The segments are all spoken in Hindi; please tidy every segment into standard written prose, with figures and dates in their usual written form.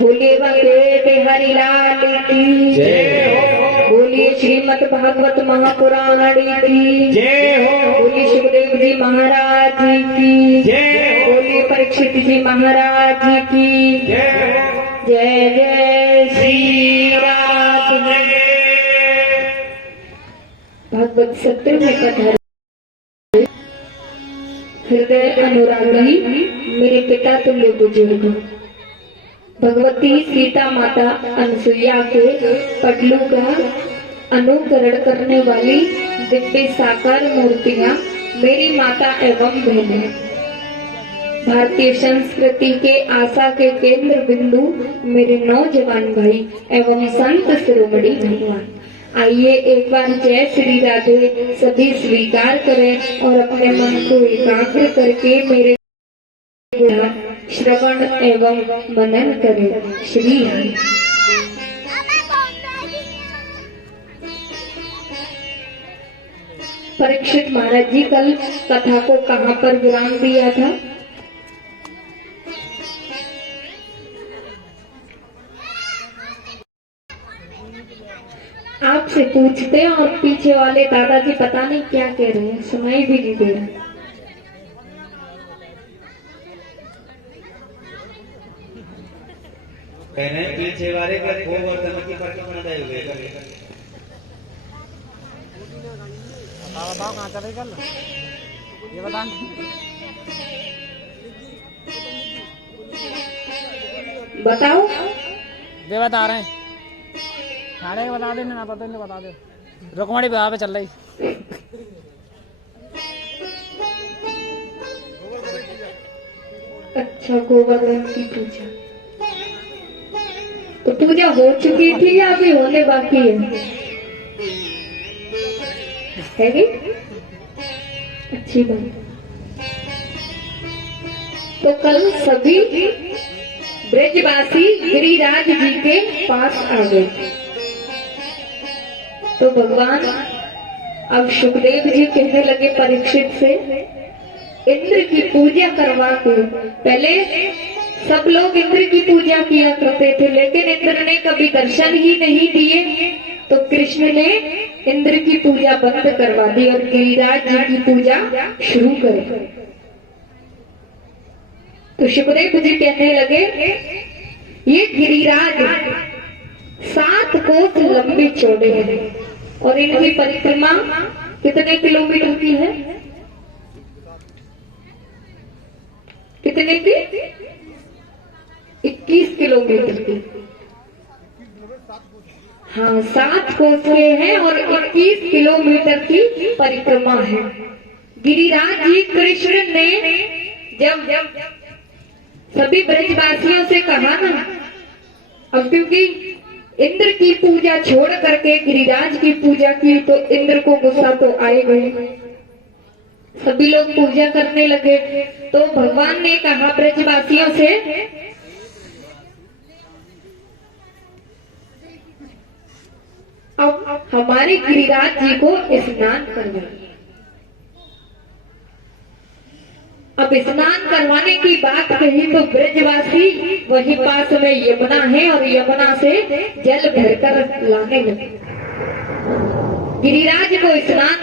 बोलिए वंदे बिहारी लाल की जय हो। बोलिए श्रीमद् भागवत महापुराण की जय हो। बोलिए सुखदेव जी महाराज की जय हो। बोलिए परीक्षित जी महाराज की जय हो। जय जय श्री राम। भागवत सत्र में कथा हृदय अनुरागी मेरे पिता तुल्य बुजुर्ग भगवती सीता माता अनसुईया के पटलू का अनुकरण करने वाली दिव्य साकार मूर्तियां मेरी माता एवं बहनें, भारतीय संस्कृति के आशा के केंद्र बिंदु मेरे नौजवान भाई एवं संत शिरोमणि भगवान। आइए एक बार जय श्री राधे सभी स्वीकार करें और अपने मन को एकाग्र करके मेरे श्रवण एवं मनन करें। श्री हरि। परीक्षित महाराज जी कल कथा को कहाँ पर विराम दिया था? आपसे पूछते हैं और पीछे वाले दादाजी पता नहीं क्या कह रहे हैं, सुनाई भी नहीं दे रहा। कह रहे हैं पीछे वाले का गोवर्धन की परिक्रमा दे हुए बताओ कहाँ चले कल ये बता बताओ वे बता रहे हैं खाने के बता दे ना पता नहीं बता दे रुकमणी विवाह पे चल रही अच्छा गोवर्धन की पूजा तो पूजा हो चुकी थी या अभी होने बाकी है कि? अच्छी बात। तो कल सभी ब्रजवासी गिरिराज जी के पास आ गए। तो भगवान अब सुखदेव जी कहने लगे परीक्षित से, इंद्र की पूजा करवा के, पहले सब लोग इंद्र की पूजा किया करते थे लेकिन इंद्र ने कभी दर्शन ही नहीं दिए, तो कृष्ण ने इंद्र की पूजा बंद करवा दी और गिरिराज जी की पूजा शुरू करी। तो सुखदेव जी कहने लगे, ये गिरिराज 7 कोस लंबे चौड़े हैं और इनकी परिक्रमा कितने किलोमीटर की है? कितने की? 21 किलोमीटर की। हाँ, 7 कोस के हैं और 21 किलोमीटर की परिक्रमा है। गिरिराज जी कृष्ण ने जब सभी ब्रजवासियों से कहा ना, अब क्योंकि इंद्र की पूजा छोड़ करके गिरिराज की पूजा की तो इंद्र को गुस्सा तो आएगा ही। सभी लोग पूजा करने लगे तो भगवान ने कहा ब्रजवासियों से, अब हमारे गिरिराज जी को स्नान करवाइए। अब स्नान करवाने की बात कही तो ब्रजवासी वही पास में यमुना है और यमुना से जल भरकर लाने लगे, गिरिराज को स्नान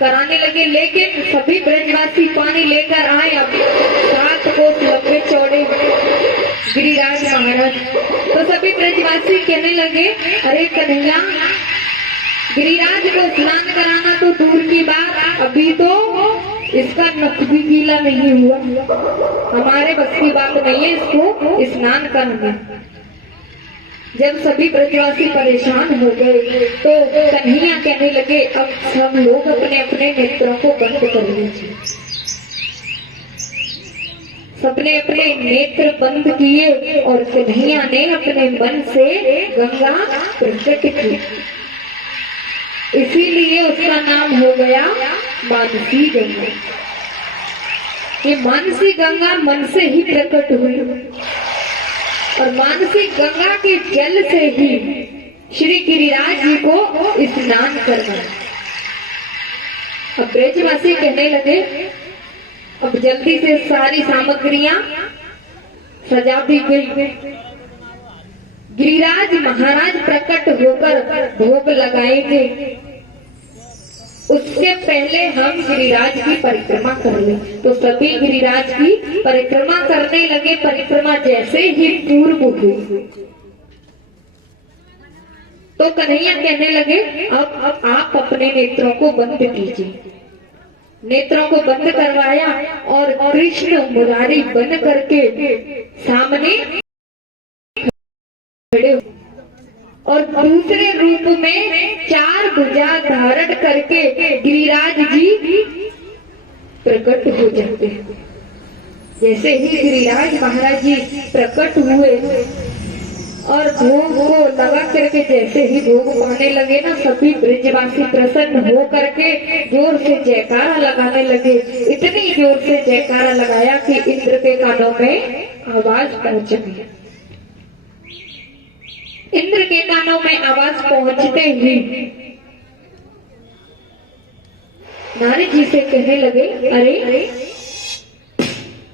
कराने लगे। लेकिन सभी ब्रजवासी पानी लेकर आए। अब 7 कोस लंबे चौड़े गिरिराज महाराज, तो सभी ब्रजवासी कहने लगे, अरे कन्हैया, गिरिराज को स्नान कराना तो दूर की बात, अभी तो इसका नख भी गीला नहीं हुआ, हमारे बस की बात नहीं है इसको स्नान करना। जब सभी ब्रजवासी परेशान हो गए तो कन्हैया कहने लगे, अब सब लोग अपने अपने नेत्रों को बंद कर लीजिए। सबने अपने नेत्र बंद किए और कन्हैया ने अपने मन से गंगा प्रकट की, इसीलिए उसका नाम हो गया मानसी गंगा। ये मानसी गंगा मन से ही प्रकट हुई और मानसी गंगा के जल से ही श्री गिरिराज जी को स्नान करवाया। अब ब्रजवासी कहने लगे, अब जल्दी से सारी सामग्रियां सजा दी गई। गिरिराज महाराज प्रकट होकर भोग लगाएंगे, उससे पहले हम गिरिराज की परिक्रमा कर ले। तो सभी गिरिराज की परिक्रमा करने लगे। परिक्रमा जैसे ही पूर्व हुई तो कन्हैया कहने लगे, अब आप अपने नेत्रों को बंद कीजिए। नेत्रों को बंद करवाया और कृष्ण मुरारी बन करके सामने खड़े और दूसरे रूप में 4 भुजा धारण करके गिरिराज जी प्रकट हो जाते हैं। जैसे ही गिरिराज महाराज जी प्रकट हुए और भोग को लगा करके जैसे ही भोग पाने लगे ना, सभी ब्रजवासी प्रसन्न हो करके जोर से जयकारा लगाने लगे। इतनी जोर से जयकारा लगाया कि इंद्र के कानों में आवाज पहुंच गई। इंद्र के कानों में आवाज पहुंचते ही नारद जी से कहने लगे, अरे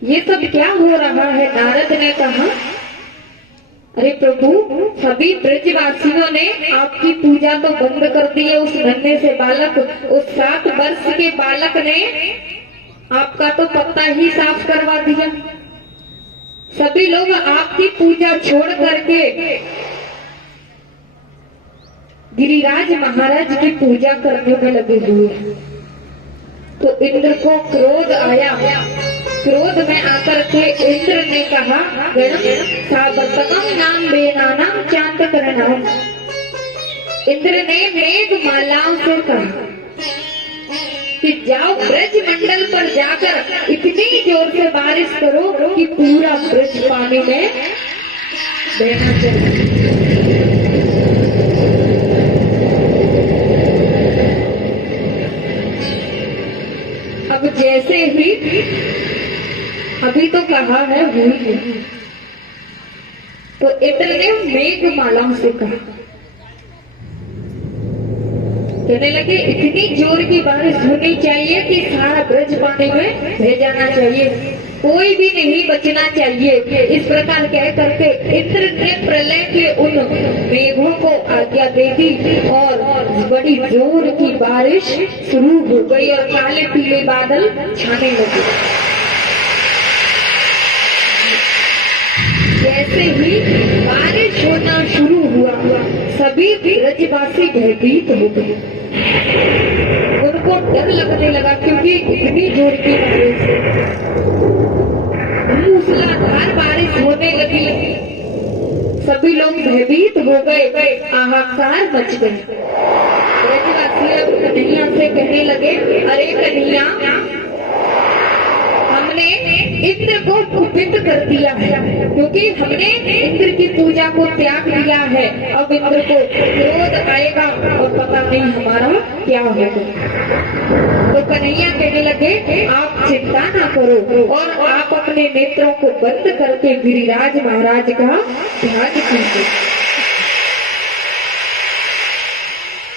ये सब क्या हो रहा है? नारद ने कहा, अरे प्रभु, सभी ब्रजवासियों ने आपकी पूजा तो बंद कर दी है। उस नन्हे से बालक, उस 7 वर्ष के बालक ने आपका तो पत्ता ही साफ करवा दिया। सभी लोग आपकी पूजा छोड़ करके गिरिराज महाराज की पूजा करने में लगे हुए। तो इंद्र को क्रोध आया। क्रोध में आकर के इंद्र ने कहा, गणम साबतकम नाम बेनानाम चांद करनाम। इंद्र ने मेघ मालाओं से कहा कि जाओ ब्रज मंडल पर जाकर इतनी जोर से बारिश करो कि पूरा ब्रज पानी में बहना चाहिए। अब जैसे ही अभी तो कहा है हुई, तो इंद्र ने मेघ मालाओं से कहा, कहने लगे इतनी जोर की बारिश होनी चाहिए कि सारा ब्रज पानी में बह जाना चाहिए, कोई भी नहीं बचना चाहिए। इस प्रकार कह करके इंद्र ने प्रलय के उन मेघों को आज्ञा दे दी और बड़ी जोर की बारिश शुरू हो गई और काले पीले बादल छाने लगे। जैसे ही बारिश होना शुरू हुआ, सभी ब्रजवासी भयभीत हो गए। उनको डर लगने लगा, क्योंकि इतनी जोर की बारिश, मूसलाधार बारिश होने लगी। सभी लोग भयभीत हो गए, हाहाकार मच गए। ब्रजवासी अब कन्हैया से कहने लगे, अरे कन्हैया, हमने इंद्र को कुपित कर दिया है, क्योंकि हमने इंद्र की पूजा को त्याग दिया है। अब इंद्र को क्रोध आएगा और पता नहीं हमारा क्या होगा। तो कन्हैया कहने लगे, आप चिंता ना करो और आप अपने नेत्रों को बंद करके गिरिराज महाराज का ध्यान कीजिए।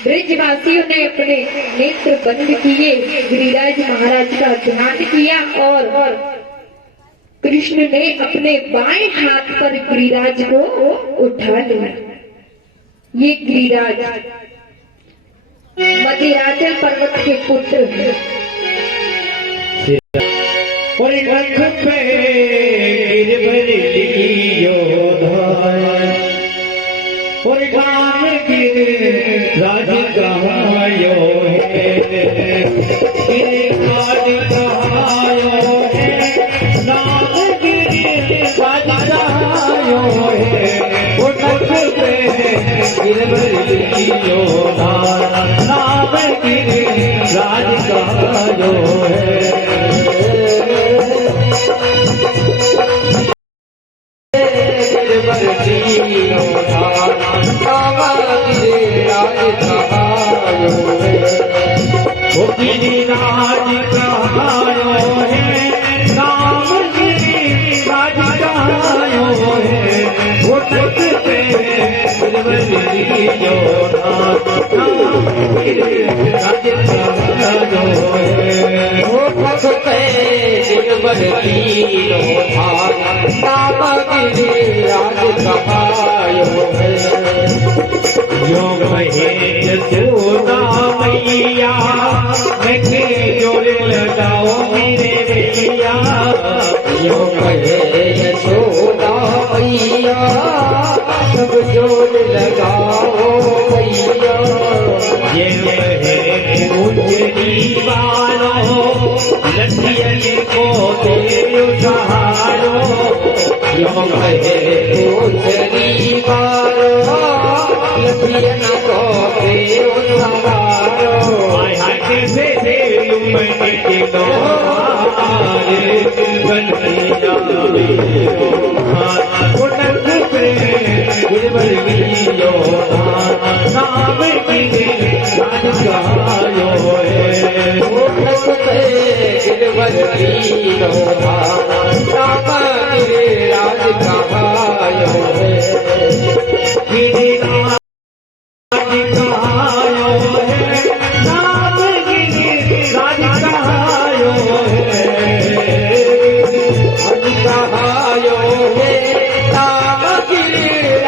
ब्रजवासियों ने अपने नेत्र बंद किए, गिरिराज महाराज का ध्यान किया और कृष्ण ने अपने बाएं हाथ पर गिरिराज को उठा लिया। ये गिरिराज मदिराचल पर्वत के पुत्र हैं। राज कहायो है, नाम गिरि राज कहायो है, उठक पे गिरवलियो नाम गिरि राज कहायो है। गिरिराज कहायो है, नाम गिरिराज कहायो है, उठक पे गिरवलियो नाम गिरिराज कहायो है, उठक पे गिरवलियो नाम गिरिराज कहायो है। योग यशोदा मैया, मैं जोर लगाओ मेरे भैया, योग यशोदा मैया, सब जोर लगाओ भैया। ये पूजनी वालों, लठियन को दे सहारो, योग पूजनी वालों, लठियन को दे सहारो। कैसे मैंने के नाम गिरिराज कहायो है, गिरिराज कहायो है, नाम गिरिराज कहायो है, कहायो है, नाम गिरिराज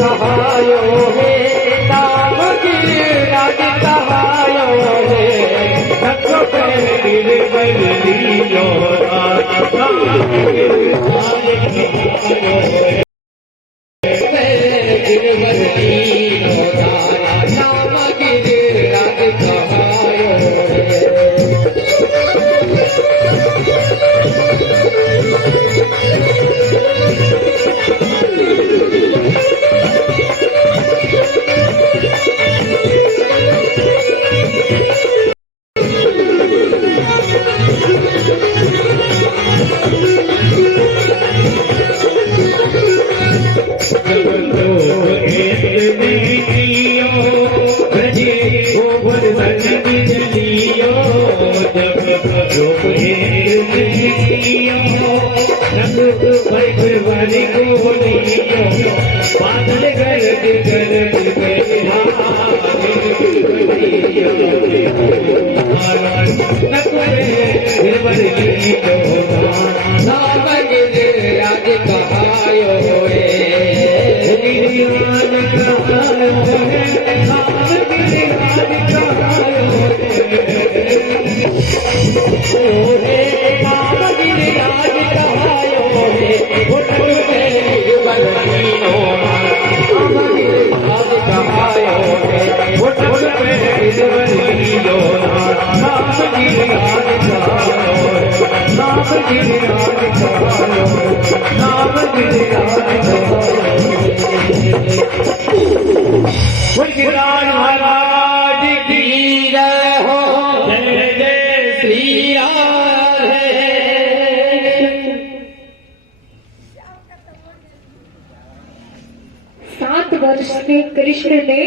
कहायो है नाम गिरिराज कहायो है रखो पे गिरवर लियो नाम गिरिराज कहायो है गिरवर लियो नाम गिरिराज कहायो है बादल गर्द गर्द नाम गिरिराज कहायो है गिरिराज कहायो है नाम गिरिराज कहायो है नाम गिरिराज कहायो है उठ पे गिरवर लियो नाम गिरिराज कहायो है उठ पे गिरवर लियो नाम गिरिराज कहायो है नाम गिरिराज कहायो नाम गिरिराज गिरिराज महाराज की जय हो जय जय श्री राधे 7 वर्ष के कृष्ण ने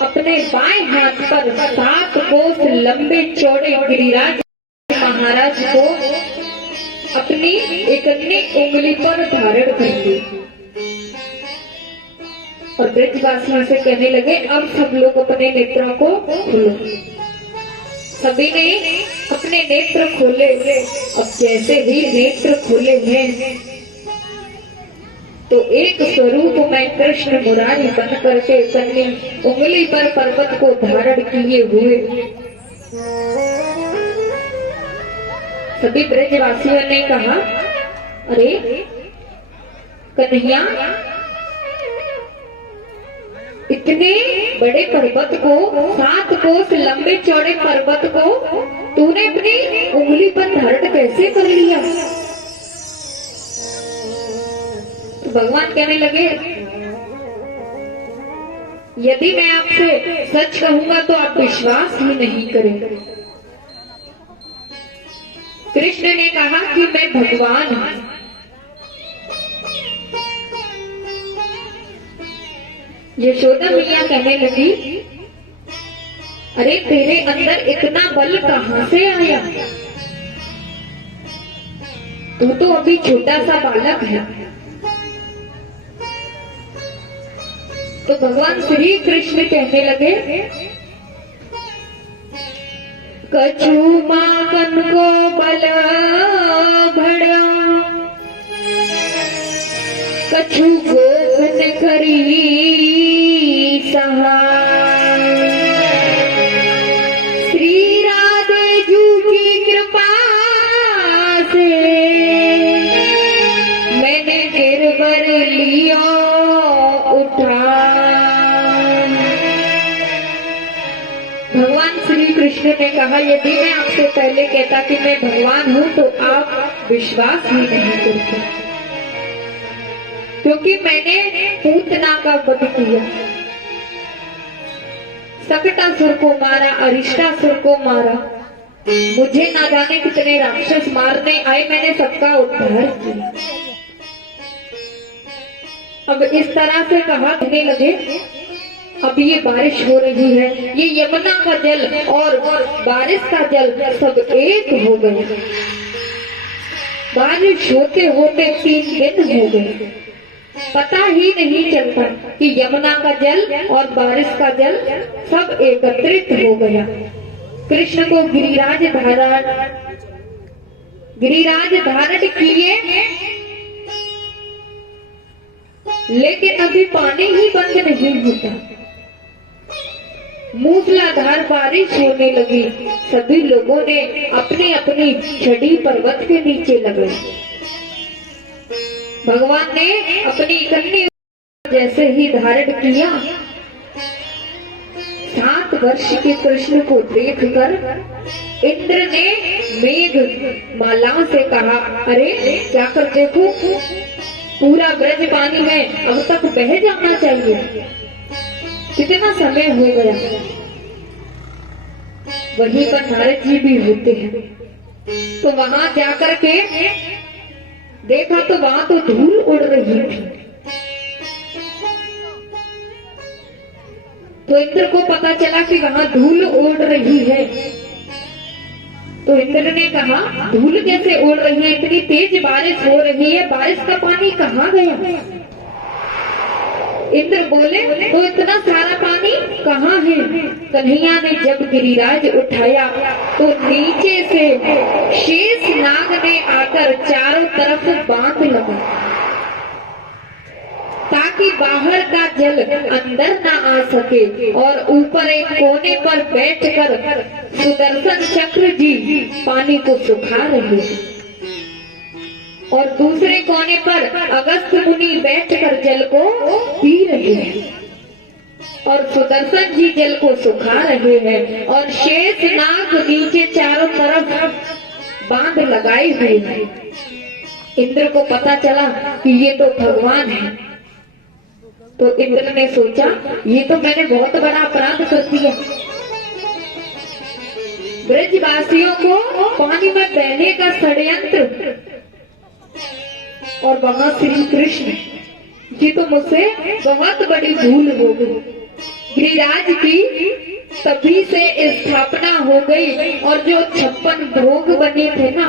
अपने बाएं हाथ पर 7 कोस लंबे चौड़े गिरिराज महाराज को अपनी एक अन्य उंगली पर धारण कर ली और ब्रजवासियों से कहने लगे अब सब लोग अपने नेत्रों को खोलो। सभी ने अपने नेत्र खोले। अब जैसे ही नेत्र खोले हैं तो एक स्वरूप में कृष्ण मुरारी बन करके कन्नी उंगली पर पर्वत को धारण किए हुए सभी ब्रजवासियों ने कहा अरे कन्हैया इतने बड़े पर्वत को 7 कोस लंबे चौड़े पर्वत को तूने अपनी उंगली पर धारण कैसे कर लिया। तो भगवान कहने लगे यदि मैं आपसे सच कहूंगा तो आप विश्वास ही नहीं करेंगे। कृष्ण ने कहा कि मैं भगवान हूं। यशोदा मैया कहने लगी अरे तेरे अंदर इतना बल कहां से आया, तू तो अभी छोटा सा बालक है। तो भगवान श्री कृष्ण कहने लगे कछु माखन को बल भड़ा कछु गोपन करी सहाय। श्री राधे जू की कृपा से मैंने गिरवर लिया उठा। भगवान श्री कृष्ण ने कहा यदि मैं आपसे पहले कहता कि मैं भगवान हूं तो आप विश्वास ही नहीं करते, क्योंकि मैंने पूतना का वध किया, सकटासुर को मारा, अरिष्टासुर को मारा, मुझे ना जाने कितने राक्षस मारने आए, मैंने सबका उद्धार किया। अब इस तरह से कहा कहने लगे अब ये बारिश हो रही है, ये यमुना का जल और बारिश का जल सब एक हो गए। बारिश होते होते 3 दिन हो गए, पता ही नहीं चलता कि यमुना का जल और बारिश का जल सब एकत्रित हो गया। कृष्ण को गिरिराज धारण गिरिराज धारण किए, लेकिन अभी पानी ही बंद नहीं होता। मूसलाधार बारिश होने लगी। सभी लोगों ने अपनी अपनी छड़ी पर्वत के नीचे लगाई। भगवान ने अपनी कन्या जैसे ही धारण किया, 7 वर्ष के कृष्ण को देखकर इंद्र ने मेघ मालाओं से कहा, अरे जाकर देखो, पूरा ब्रज पानी में अब तक बह जाना चाहिए, कितना समय हो गया। वहीं पर नारद जी भी होते हैं, तो वहां जाकर के देखा तो वहां तो धूल उड़ रही थी। तो इंद्र को पता चला कि वहां धूल उड़ रही है। तो इंद्र ने कहा, धूल कैसे उड़ रही है, इतनी तेज बारिश हो रही है, बारिश का पानी कहाँ गया। इंद्र बोले, तो इतना सारा पानी कहाँ है। कन्हैया ने जब गिरिराज उठाया तो नीचे से शेष नाग ने आकर चारों तरफ बांध लगा, ताकि बाहर का जल अंदर ना आ सके। और ऊपर एक कोने पर बैठकर सुदर्शन चक्र जी पानी को सुखा रहे हैं, और दूसरे कोने पर अगस्त मुनि बैठकर जल को पी रहे हैं, और सुदर्शन जी जल को सुखा रहे हैं, और शेष नाग नीचे चारों तरफ बांध लगाए हुए हैं। इंद्र को पता चला कि ये तो भगवान है। तो इंद्र ने सोचा, ये तो मैंने बहुत बड़ा अपराध कर दिया। ब्रजवासियों को पानी में बहने का षड्यंत्र, और वहां श्री कृष्ण जी, तो मुझसे बहुत बड़ी भूल हो गई। गिरिराज की तभी से स्थापना हो गई, और जो 56 भोग बने थे ना,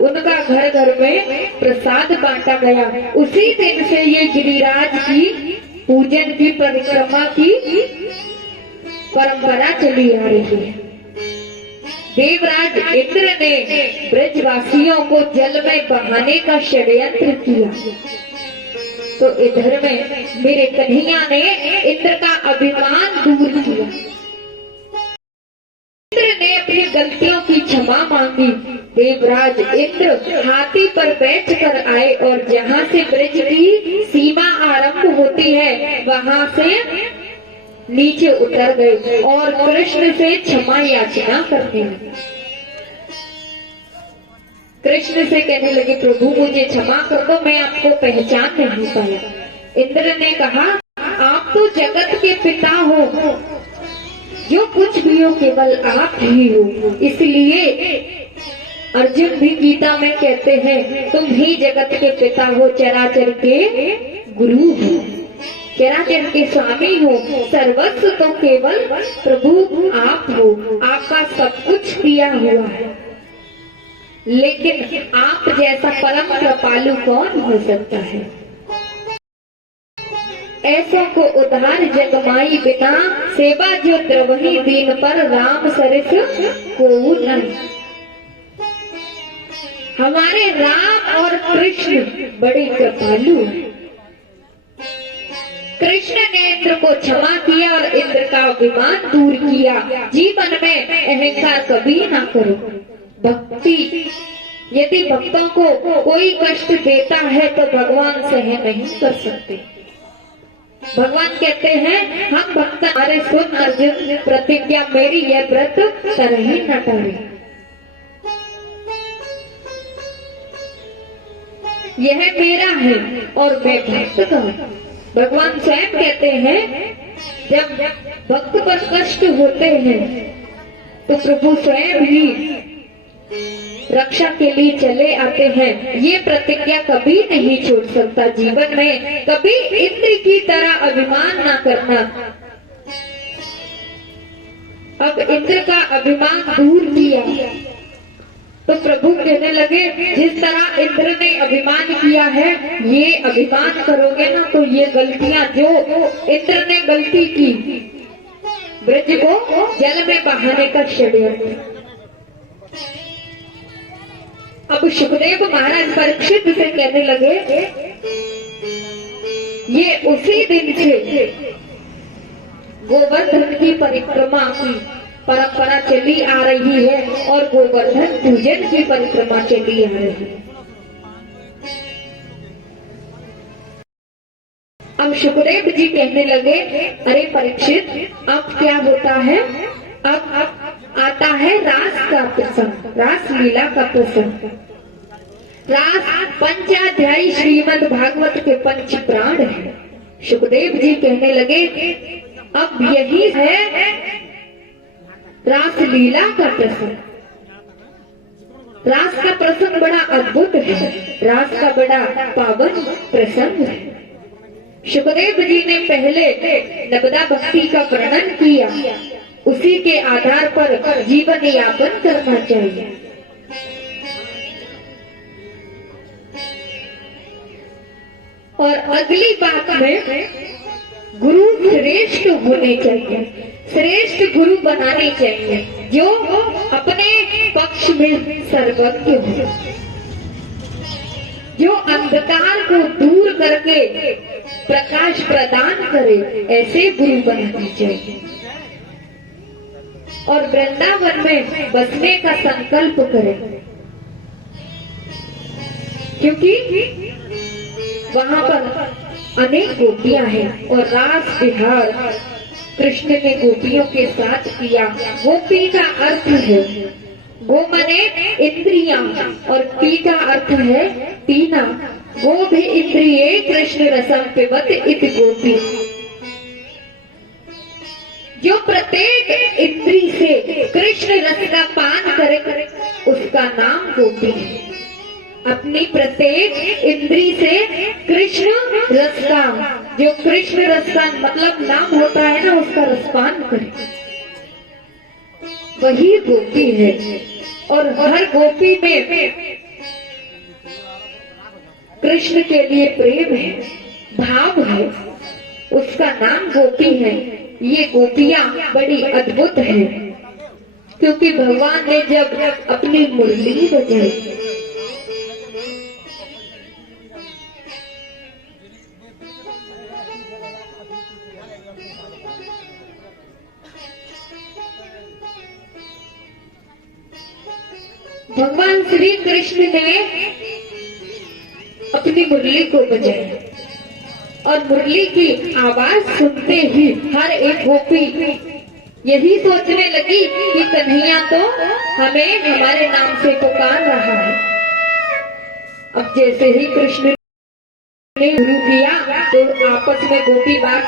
उनका घर घर में प्रसाद बांटा गया। उसी दिन से ये गिरिराज की पूजन की परिक्रमा की परंपरा चली आ रही है। देवराज इंद्र ने ब्रजवासियों को जल में बहाने का षड्यंत्र किया, तो इधर में मेरे कन्हैया ने इंद्र का अभिमान दूर किया। इंद्र ने अपनी गलतियों की क्षमा मांगी। देवराज इंद्र हाथी पर बैठकर आए, और जहाँ से ब्रज की सीमा आरंभ होती है वहां से नीचे उतर गए, और कृष्ण से क्षमा याचना करने लगे। कृष्ण से कहने लगे, प्रभु मुझे क्षमा कर दो, मैं आपको पहचान नहीं पाया। इंद्र ने कहा, आप तो जगत के पिता हो, जो कुछ भी हो केवल आप ही हो। इसलिए अर्जुन भी गीता में कहते हैं, तुम ही जगत के पिता हो, चराचर के गुरु हो, चराचर के स्वामी हो, सर्वस्व तो केवल प्रभु आप हो। आपका सब कुछ दिया हुआ है, लेकिन आप जैसा परम कृपालु कौन हो सकता है। ऐसों को उद्धार जगमाई बिना, सेवा जो द्रवही दीन पर, राम सरिस को नहीं। हमारे राम और कृष्ण बड़े कृपालु हैं। कृष्ण ने इंद्र को क्षमा किया और इंद्र का अभिमान दूर किया। जीवन में अहंकार कभी ना करो। भक्ति, यदि भक्तों को कोई कष्ट देता है तो भगवान सहन नहीं कर सकते। भगवान कहते हैं, हम भक्त हमारे सुन अर्जुन, प्रतिज्ञा मेरी यह व्रत तरही न टरे। यह मेरा है और मैं भक्त का हूं। भगवान स्वयं कहते हैं, जब भक्त पर कष्ट होते हैं तो प्रभु स्वयं ही रक्षा के लिए चले आते हैं। ये प्रतिज्ञा कभी नहीं छोड़ सकता। जीवन में कभी इंद्र की तरह अभिमान ना करना। अब इंद्र का अभिमान दूर किया तो प्रभु कहने लगे, जिस तरह इंद्र ने अभिमान किया है, ये अभिमान करोगे ना तो ये गलतियां जो इंद्र ने गलती की, ब्रज को जल में बहाने का षड्यंत्र, अब सुखदेव महाराज परीक्षित से कहने लगे, ये उसी दिन से गोवर्धन की परिक्रमा की परंपरा चली आ रही है और गोवर्धन पूजन की परिक्रमा चली आ रही है। अब सुखदेव जी कहने लगे, अरे परीक्षित, अब क्या होता है? अब आता है रास का प्रसंग, रास लीला का प्रसंग। रास पंचाध्यायी श्रीमद् भागवत के पंच प्राण है। सुखदेव जी कहने लगे, अब यही है रास लीला का प्रसंग। रास का प्रसंग बड़ा अद्भुत है, रास का बड़ा पावन प्रसंग है। सुखदेव जी ने पहले नर्मदा भक्ति का वर्णन किया, उसी के आधार पर जीवन यापन करना चाहिए। और अगली बात में गुरु श्रेष्ठ होने चाहिए, श्रेष्ठ गुरु बनाने चाहिए, जो अपने पक्ष में सर्वज्ञ हो, जो अंधकार को दूर करके प्रकाश प्रदान करे, ऐसे गुरु बनाने चाहिए। और वृंदावन में बसने का संकल्प करें, क्योंकि वहां पर अनेक गोपियां हैं और रास विहार कृष्ण ने गोपियों के साथ किया। गोपी का अर्थ है, गो मने इंद्रियां और पी का अर्थ है पीना। गो भी इंद्रिये कृष्ण रसम पिबत इति गोपी। जो प्रत्येक इंद्री से कृष्ण रस का पान करे उसका नाम गोपी है। अपनी प्रत्येक इंद्री से कृष्ण रस का, जो कृष्ण रस का मतलब नाम होता है ना, उसका रसपान करे, वही गोपी है। और हर गोपी में कृष्ण के लिए प्रेम है, भाव है, उसका नाम गोपी है। ये गोपियां बड़ी अद्भुत है, क्योंकि भगवान ने जब अपनी मुरली बजाई, भगवान श्री कृष्ण ने अपनी मुरली को बजाया और मुरली की आवाज सुनते ही हर एक गोपी यही सोचने लगी कि कन्हैया तो हमें हमारे नाम से पुकार रहा है। अब जैसे ही कृष्ण ने शुरू किया तो आपस में गोपी बात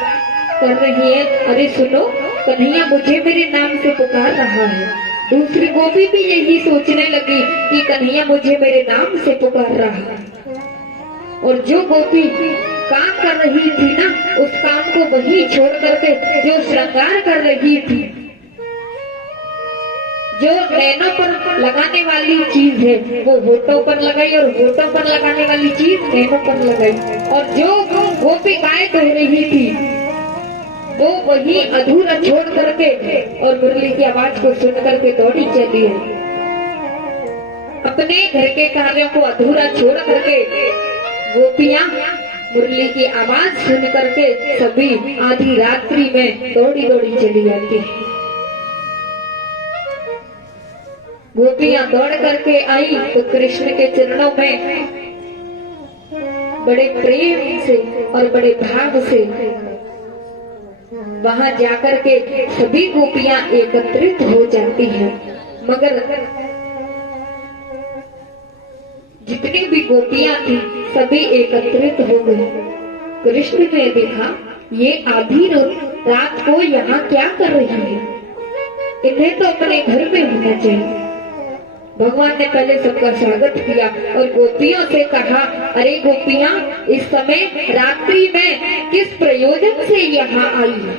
कर रही है, अरे सुनो, कन्हैया मुझे मेरे नाम से पुकार रहा है। दूसरी गोपी भी यही सोचने लगी कि कन्हैया मुझे मेरे नाम से पुकार रहा है। और जो गोपी काम कर रही थी ना, उस काम को वही छोड़ करके जो श्रृंगार कर रही थी, जो नैनों पर लगाने वाली चीज है वो होठों पर लगाई और होठों पर लगाने वाली चीज नैनों पर लगाई। और जो गोपी गाय धो रही थी वो वही अधूरा छोड़ करके और मुरली की आवाज को सुन करके दौड़ी चली है। अपने घर के कार्यों को अधूरा छोड़ करके गोपियां मुरली की आवाज सुन करके सभी आधी रात्रि में दौड़ी दौड़ी चली जाती है। गोपियां दौड़ करके आई तो कृष्ण के चरणों में बड़े प्रेम से और बड़े भाव से वहां जाकर के सभी गोपियां एकत्रित हो जाती हैं। मगर जितनी भी गोपियां थी सभी एकत्रित हो गई। कृष्ण ने देखा ये आधी रात को यहाँ क्या कर रही है, इन्हें तो अपने घर में होना चाहिए। भगवान ने पहले सबका स्वागत किया और गोपियों से कहा, अरे गोपियां, इस समय रात्रि में किस प्रयोजन से यहाँ आई है?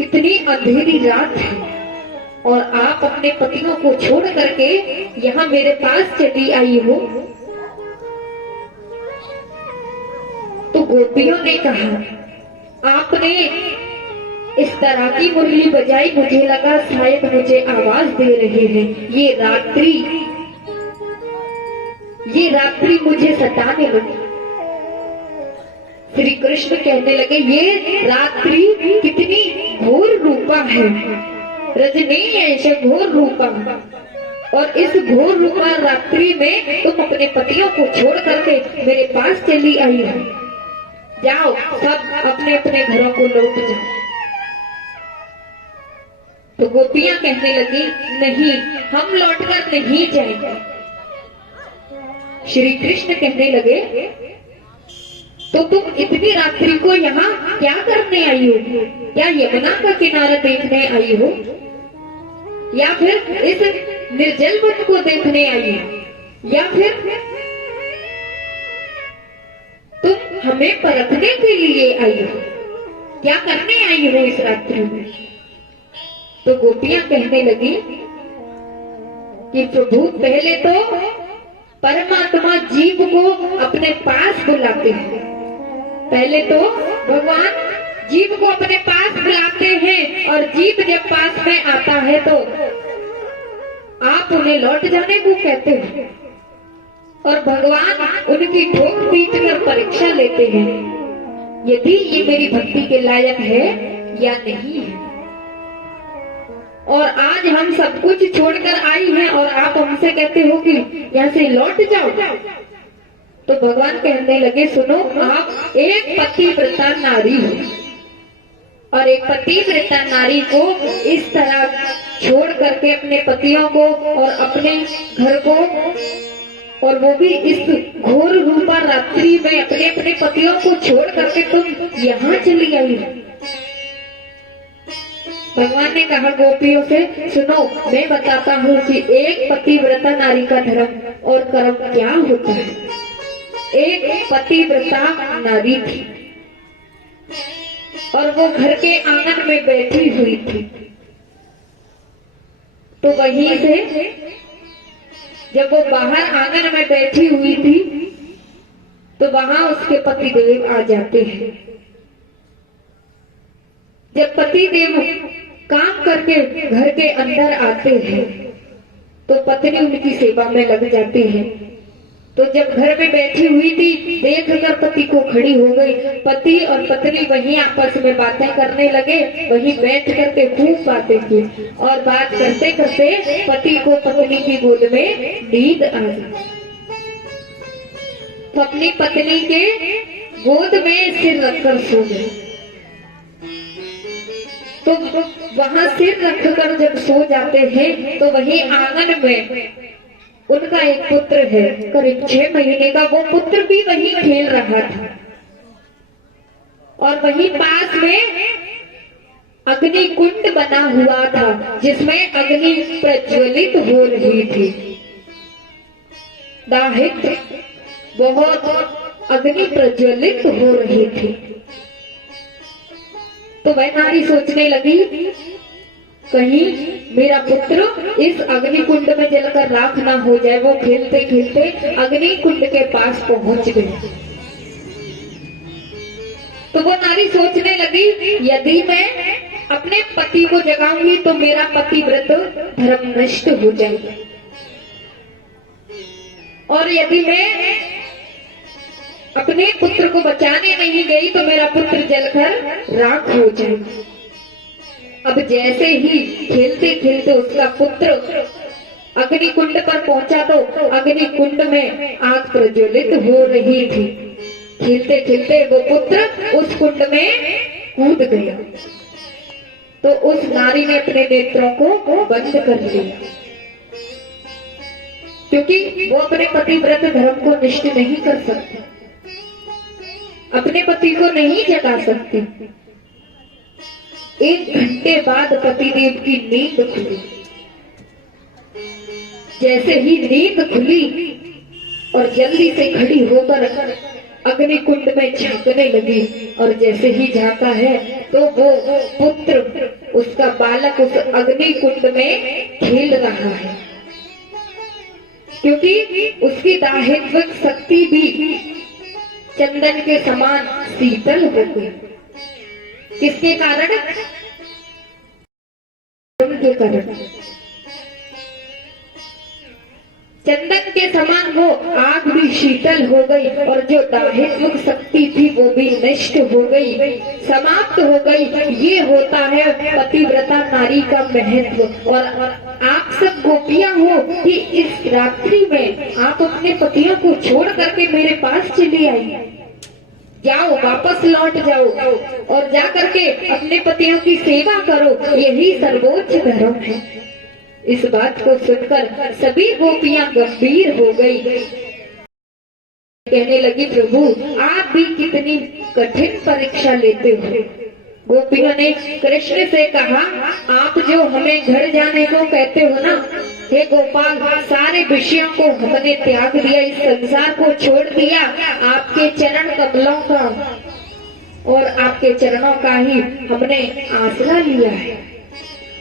इतनी अंधेरी रात है और आप अपने पतियों को छोड़ करके यहाँ मेरे पास चली आई हो। तो गोपियों ने कहा, आपने इस तरह की मुरली बजाई, मुझे लगा शायद मुझे आवाज दे रहे हैं। ये रात्रि मुझे सताने लगी। श्री कृष्ण कहने लगे, ये रात्रि कितनी घोर रूपा है, रजनी ऐसे घोर रूपा, और इस घोर रूपा रात्रि में तुम अपने पतियों को छोड़ करके मेरे पास चली आई हो। जाओ, सब अपने अपने घरों को लौट जाओ। तो गोपियां कहने लगी, नहीं, हम लौटकर नहीं जाएंगे। श्री कृष्ण कहने लगे, तो तुम इतनी रात्रि को यहाँ क्या करने आई हो? क्या यमुना का किनारा देखने आई हो, या फिर इस निर्जल वन को देखने आई हो, या फिर तुम हमें परखने के लिए आई हो? क्या करने आई हो इस रात्रि में? तो गोपियां कहने लगी कि प्रभु, पहले तो परमात्मा जीव को अपने पास बुलाते हैं। पहले तो भगवान जीव को अपने पास बुलाते हैं, और जीव जब पास में आता है तो आप उन्हें लौट जाने को कहते हैं, और भगवान उनकी ठोक पीट कर परीक्षा लेते हैं, यदि ये मेरी भक्ति के लायक है या नहीं है। और आज हम सब कुछ छोड़कर आई हैं और आप हमसे कहते हो कि यहाँ से लौट जाओ। तो भगवान कहने लगे, सुनो, आप एक पतिव्रता नारी हो, और एक पतिव्रता नारी को इस तरह छोड़ करके अपने पतियों को और अपने घर को, और वो भी इस घोर रूपा रात्रि में अपने अपने पतियों को छोड़ करके तुम यहाँ चली आई हो। भगवान ने कहा गोपियों से, सुनो, मैं बताता हूँ कि एक पतिव्रता नारी का धर्म और कर्म क्या होता है। एक पतिव्रता नारी थी, और वो घर के आंगन में बैठी हुई थी। तो वहीं से जब वो बाहर आंगन में बैठी हुई थी, तो वहां उसके पतिदेव आ जाते हैं। जब पतिदेव काम करके घर के अंदर आते हैं, तो पत्नी उनकी सेवा में लग जाती है। तो जब घर में बैठी हुई थी, देखकर पति को खड़ी हो गई। पति और पत्नी वहीं आपस में बातें करने लगे, वहीं बैठ करके खूब बातें की, और बात करते करते पति को पत्नी की गोद में नींद आ गई। तो अपनी पत्नी के गोद में सिर रखकर सो गए। तो वहां सिर रखकर जब सो जाते हैं, तो वहीं आंगन में उनका एक पुत्र है, करीब 6 महीने का। वो पुत्र भी वहीं खेल रहा था, और वहीं पास में अग्नि कुंड बना हुआ था, जिसमें अग्नि प्रज्वलित हो रही थी। दाहिक बहुत अग्नि प्रज्वलित हो रही थी। तो वह नारी सोचने लगी, कहीं मेरा पुत्र इस अग्नि कुंड में जलकर राख ना हो जाए। वो खेलते खेलते अग्नि कुंड के पास पहुंच गई। तो वो नारी सोचने लगी, यदि मैं अपने पति को जगाऊंगी तो मेरा पतिव्रत धर्म नष्ट हो जाएगा, और यदि मैं अपने पुत्र को बचाने नहीं गई तो मेरा पुत्र जलकर राख हो जाएगा। अब जैसे ही खेलते खेलते उसका पुत्र अग्नि कुंड पर पहुंचा, तो अग्नि कुंड में आग प्रज्वलित हो रही थी। खेलते खेलते वो पुत्र उस कुंड में कूद गया। तो उस नारी ने अपने नेत्रों को बंद कर लिया, क्योंकि वो अपने पतिव्रत धर्म को नष्ट नहीं कर सकती, अपने पति को नहीं जगा सकती। 1 घंटे बाद पतिदेव की नींद खुली। जैसे ही नींद खुली और जल्दी से खड़ी होकर अग्नि कुंड में झांकने लगी, और जैसे ही झांका है तो वो पुत्र, उसका बालक उस अग्नि कुंड में खेल रहा है, क्योंकि उसकी दाहित्विक शक्ति भी चंदन के समान शीतल हो गई। किसके कारण? के कारण चंदन के समान वो आग भी शीतल हो गई और जो दाहित्व शक्ति थी वो भी नष्ट हो गई, समाप्त हो गई। ये होता है पतिव्रता नारी का महत्व। और आप सब गोपियां हो कि इस रात्रि में आप अपने पतियों को छोड़ करके मेरे पास चली आई। जाओ, वापस लौट जाओ और जा करके अपने पतियों की सेवा करो, यही सर्वोच्च धर्म है। इस बात को सुनकर सभी गोपियां गंभीर हो गई, कहने लगी प्रभु आप भी कितनी कठिन परीक्षा लेते हो। गोपियों ने कृष्ण से कहा आप जो हमें घर जाने को कहते हो ना, हे गोपाल सारे विषयों को हमने त्याग दिया, इस संसार को छोड़ दिया, आपके चरण कमलों का और आपके चरणों का ही हमने आसरा लिया है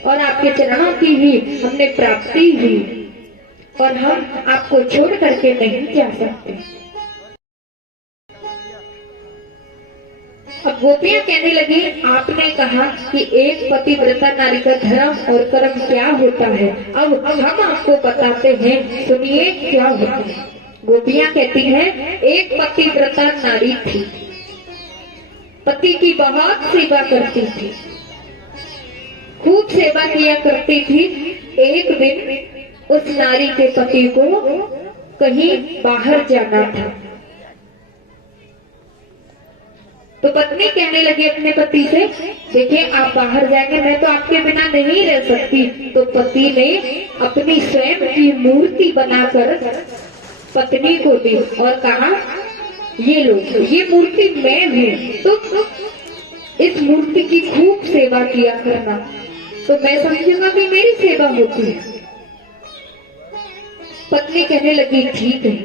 और आपके चरणों की ही हमने प्राप्ति हुई और हम आपको छोड़ करके नहीं जा सकते। अब गोपियां कहने लगी आपने कहा कि एक पतिव्रता नारी का धर्म और कर्म क्या होता है, अब हम आपको बताते हैं, सुनिए क्या होता है। गोपियां कहती हैं एक पतिव्रता नारी थी, पति की बहुत सेवा करती थी, खूब सेवा किया करती थी। एक दिन उस नारी के पति को कहीं बाहर जाना था, तो पत्नी कहने लगी अपने पति से देखिए आप बाहर जाएंगे, मैं तो आपके बिना नहीं रह सकती। तो पति ने अपनी स्वयं की मूर्ति बनाकर पत्नी को दी और कहा ये लो, ये मूर्ति मैं हूँ, तो इस मूर्ति की खूब सेवा किया करना, तो मैं समझूंगा कि मेरी सेवा होती है। पत्नी कहने लगी ठीक है।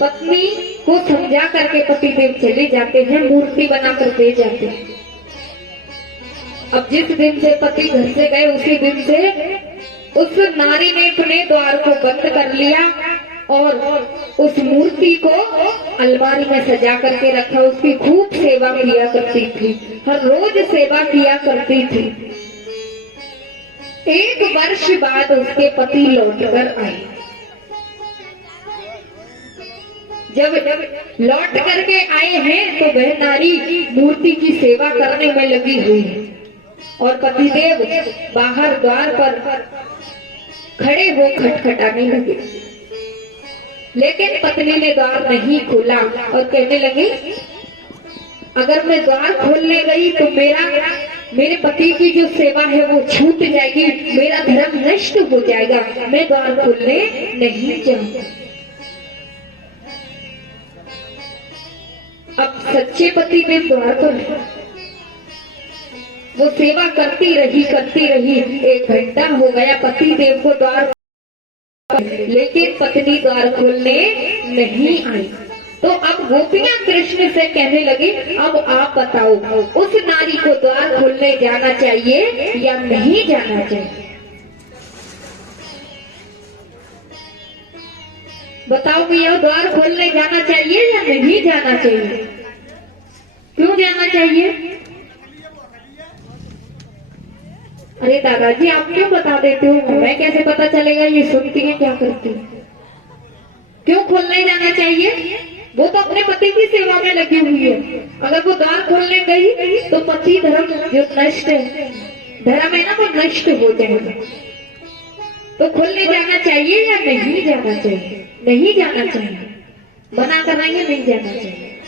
पत्नी को समझा करके पतिदेव चले जाते हैं, मूर्ति बनाकर दे जाते हैं। अब जिस दिन से पति घर से गए उसी दिन से उस नारी ने अपने द्वार को बंद कर लिया और उस मूर्ति को अलमारी में सजा करके रखा। उसकी खूब सेवा किया करती थी, हर रोज सेवा किया करती थी। एक वर्ष बाद उसके पति लौटकर आए। जब लौट करके आए हैं तो वह नारी मूर्ति की सेवा करने में लगी हुई है और पतिदेव बाहर द्वार पर खड़े हो खटखटाने लगे, लेकिन पत्नी ने द्वार नहीं खोला और कहने लगी अगर मैं द्वार खोलने गई तो मेरे पति की जो सेवा है वो छूट जाएगी, मेरा धर्म नष्ट हो जाएगा, मैं द्वार खोलने नहीं जाऊंगा। अब सच्चे पति ने द्वार पर वो सेवा करती रही। 1 घंटा हो गया पति देव को द्वार, लेकिन पत्नी द्वार खोलने नहीं आई। तो अब गोपियां कृष्ण से कहने लगी अब आप बताओ उस नारी को द्वार खोलने जाना चाहिए या नहीं जाना चाहिए? बताओ भैया द्वार खोलने जाना चाहिए या नहीं जाना चाहिए? क्यों जाना चाहिए? अरे दादाजी आप क्यों बता देते हो, मैं कैसे पता चलेगा ये सुनती है क्या करती है? क्यों खोलने जाना चाहिए? वो तो अपने पति की सेवा में लगी हुई है। अगर वो द्वार खोलने गई तो पति धर्म जो नष्ट है, धर्म है ना, वो नष्ट हो जाएगा। तो खोलने जाना चाहिए या नहीं जाना चाहिए? नहीं जाना चाहिए। मना कराएंगे नहीं जाना चाहिए,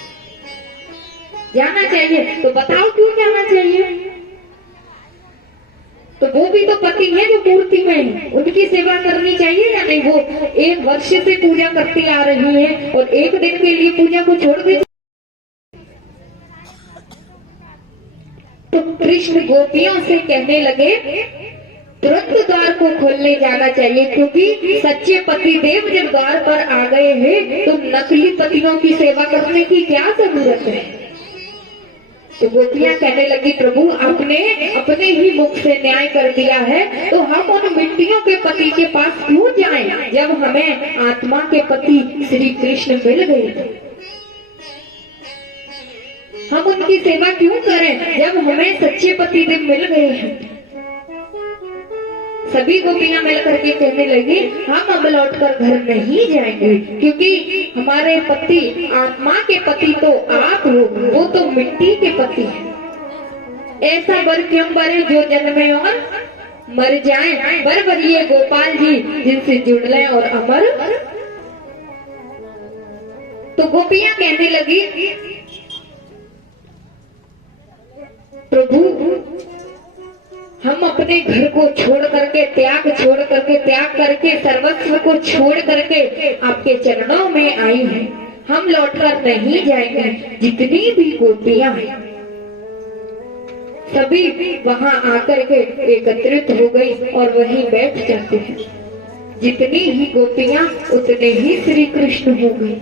जाना चाहिए। तो बताओ क्यों जाना चाहिए? तो वो भी तो पति है जो मूर्ति में है, उनकी सेवा करनी चाहिए या नहीं? वो 1 वर्ष से पूजा करती आ रही है और एक दिन के लिए पूजा को छोड़ दी। तो कृष्ण गोपियों से कहने लगे तुरंत द्वार को खोलने जाना चाहिए, क्योंकि सच्चे पति देव जब द्वार पर आ गए हैं तो नकली पतियों की सेवा करने की क्या जरूरत है? तो गोपियां कहने लगी प्रभु आपने अपने ही मुख से न्याय कर दिया है, तो हम उन मिट्टियों के पति के पास क्यों जाएं जब हमें आत्मा के पति श्री कृष्ण मिल गए? हम उनकी सेवा क्यों करें जब हमें सच्चे पति देव मिल गए हैं। सभी गोपियां मिलकर के कहने लगी हम अब लौटकर घर नहीं जाएंगे, क्योंकि हमारे पति, आत्मा के पति तो आप हो, वो तो मिट्टी के पति है। ऐसा वर क्यों बरे जो जन्मे और मर जाए, वर बरिए गोपाल जी जिनसे जुड़ लें और अमर। तो गोपियां कहने लगी प्रभु हम अपने घर को छोड़ करके, त्याग करके सर्वस्व को छोड़ करके आपके चरणों में आई हैं, हम लौटकर नहीं जाएंगे। जितनी भी गोपियां हैं सभी वहां आकर के एकत्रित हो गई और वहीं बैठ जाते हैं। जितनी ही गोपियां उतने ही श्री कृष्ण हो गए।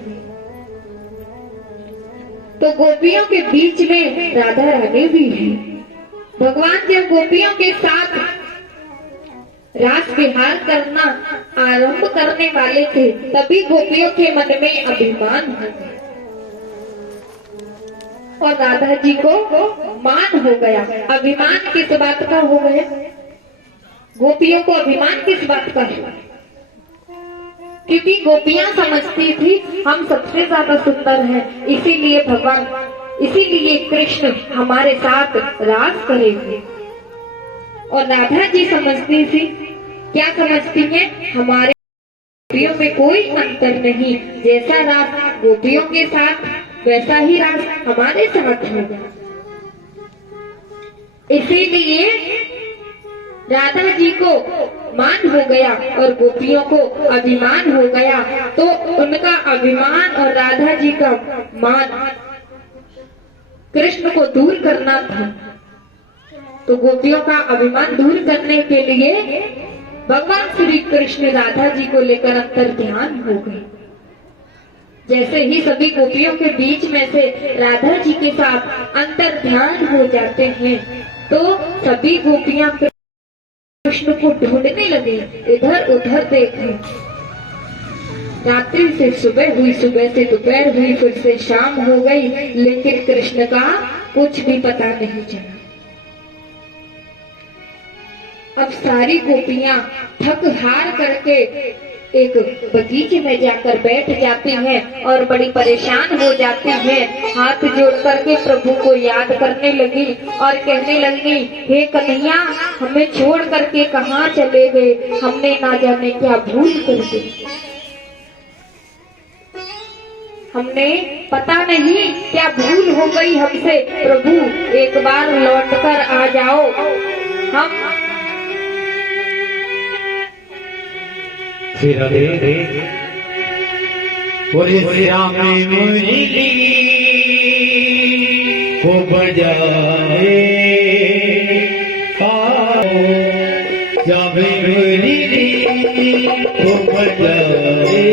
तो गोपियों के बीच में राधा रानी भी है। भगवान जब गोपियों के साथ रास विहार करना आरंभ करने वाले थे, तभी गोपियों के मन में अभिमान हो गया और राधा जी को मान हो गया। अभिमान किस बात का हो गया? गोपियों को अभिमान किस बात का है? क्योंकि गोपियां समझती थी हम सबसे ज्यादा सुंदर हैं, इसीलिए भगवान, इसीलिए कृष्ण हमारे साथ रास करेंगे। और राधा जी समझती थी, क्या समझती है? हमारे गोपियों में कोई अंतर नहीं, जैसा रास गोपियों के साथ वैसा ही रास हमारे साथ होगा। इसीलिए राधा जी को मान हो गया और गोपियों को अभिमान हो गया। तो उनका अभिमान और राधा जी का मान कृष्ण को दूर करना था। तो गोपियों का अभिमान दूर करने के लिए भगवान श्री कृष्ण राधा जी को लेकर अंतर ध्यान हो गए। जैसे ही सभी गोपियों के बीच में से राधा जी के साथ अंतर ध्यान हो जाते हैं, तो सभी गोपियां कृष्ण को ढूंढने लगे, इधर उधर देखे। रात्रि से सुबह हुई, सुबह से दोपहर हुई, फिर से शाम हो गई, लेकिन कृष्ण का कुछ भी पता नहीं चला। अब सारी गोपियां थक हार करके एक बगीचे में जाकर बैठ जाती हैं और बड़ी परेशान हो जाती हैं। हाथ जोड़ करके प्रभु को याद करने लगी और कहने लगी, हे कन्हैया हमें छोड़ करके कहाँ चले गए, हमने ना जाने क्या भूल कर दी, हमने पता नहीं क्या भूल हो गई हमसे। प्रभु एक बार लौट कर आ जाओ। हम फिर बोले श्याम मुरली को बजाए, श्याम मुरली को बजाए।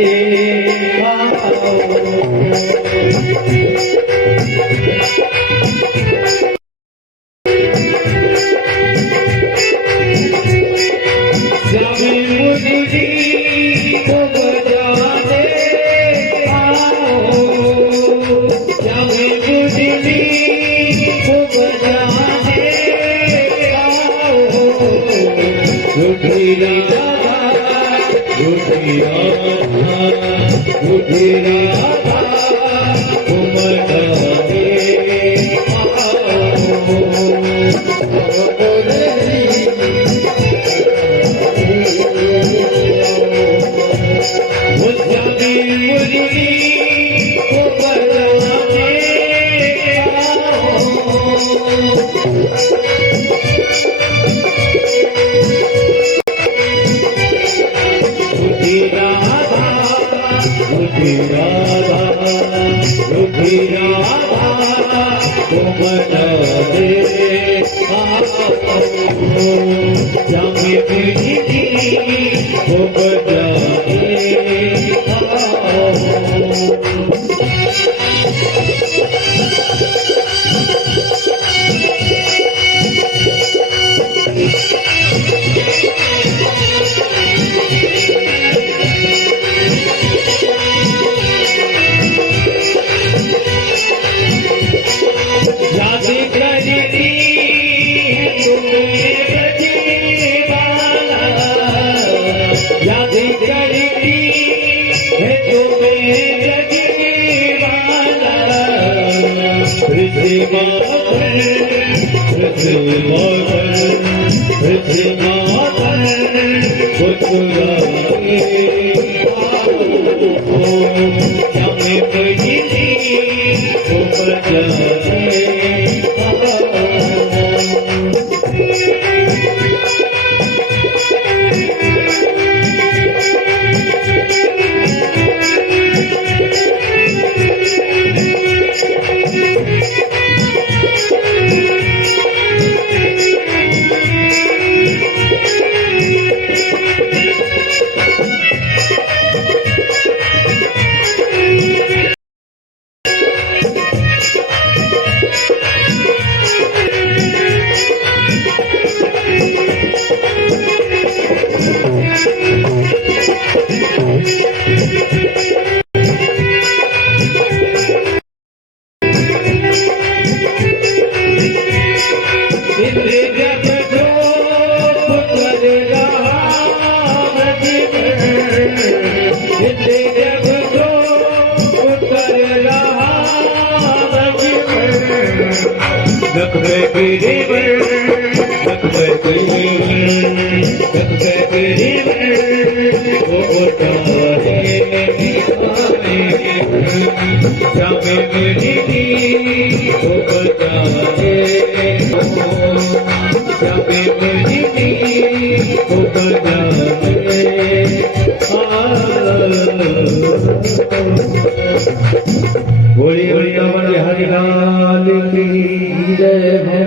बोली बोली अमर हरि लाल की जय है।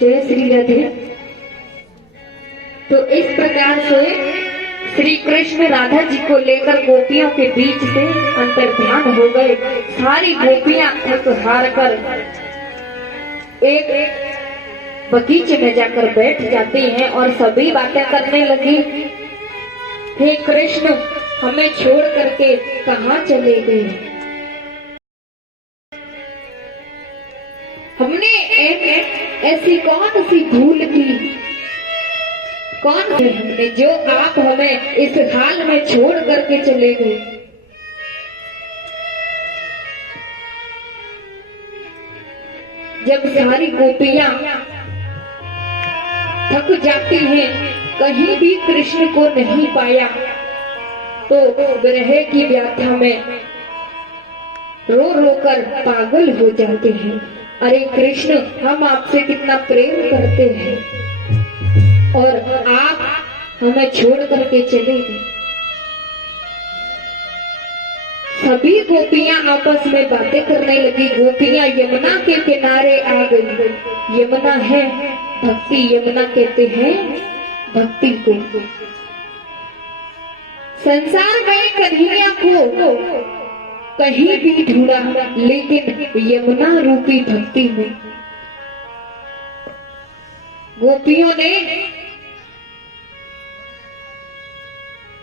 जय श्री राधे। तो इस प्रकार से श्री कृष्ण राधा जी को लेकर गोपियों के बीच से अंतर ध्यान हो गए। सारी गोपियां थक हार कर एक बगीचे में जाकर बैठ जाती हैं और सभी बातें करने लगी। हे कृष्ण, हमें छोड़ करके कहाँ चले गए? हमने ऐसी कौन सी भूल की, कौन सी हमने जो आप हमें इस हाल में छोड़ करके चले गए? जब सारी गोपियां थक जाती हैं, कहीं भी कृष्ण को नहीं पाया, तो विरह की व्याथा में रो रो कर पागल हो जाते हैं। अरे कृष्ण, हम आपसे कितना प्रेम करते हैं और आप हमें छोड़ करके चले गए। सभी गोपियां आपस में बातें करने लगी। गोपियां यमुना के किनारे आ गई। यमुना है भक्ति, यमुना कहते हैं भक्ति को। संसार में कन्हैया को कहीं भी ढूंढा, लेकिन यमुना रूपी भक्ति में गोपियों ने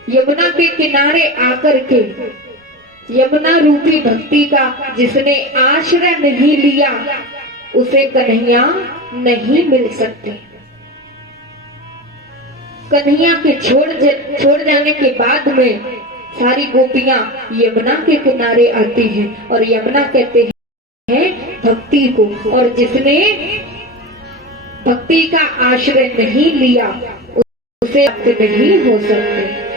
यमुना के किनारे आकर के यमुना रूपी भक्ति का जिसने आश्रय नहीं लिया, उसे कन्हैया नहीं मिल सकते। कन्हैया के छोड़ जाने के बाद में सारी गोपियां यमुना के किनारे आती हैं और यमुना कहते हैं भक्ति को, और जिसने भक्ति का आश्रय नहीं लिया उसे प्राप्त नहीं हो सकते।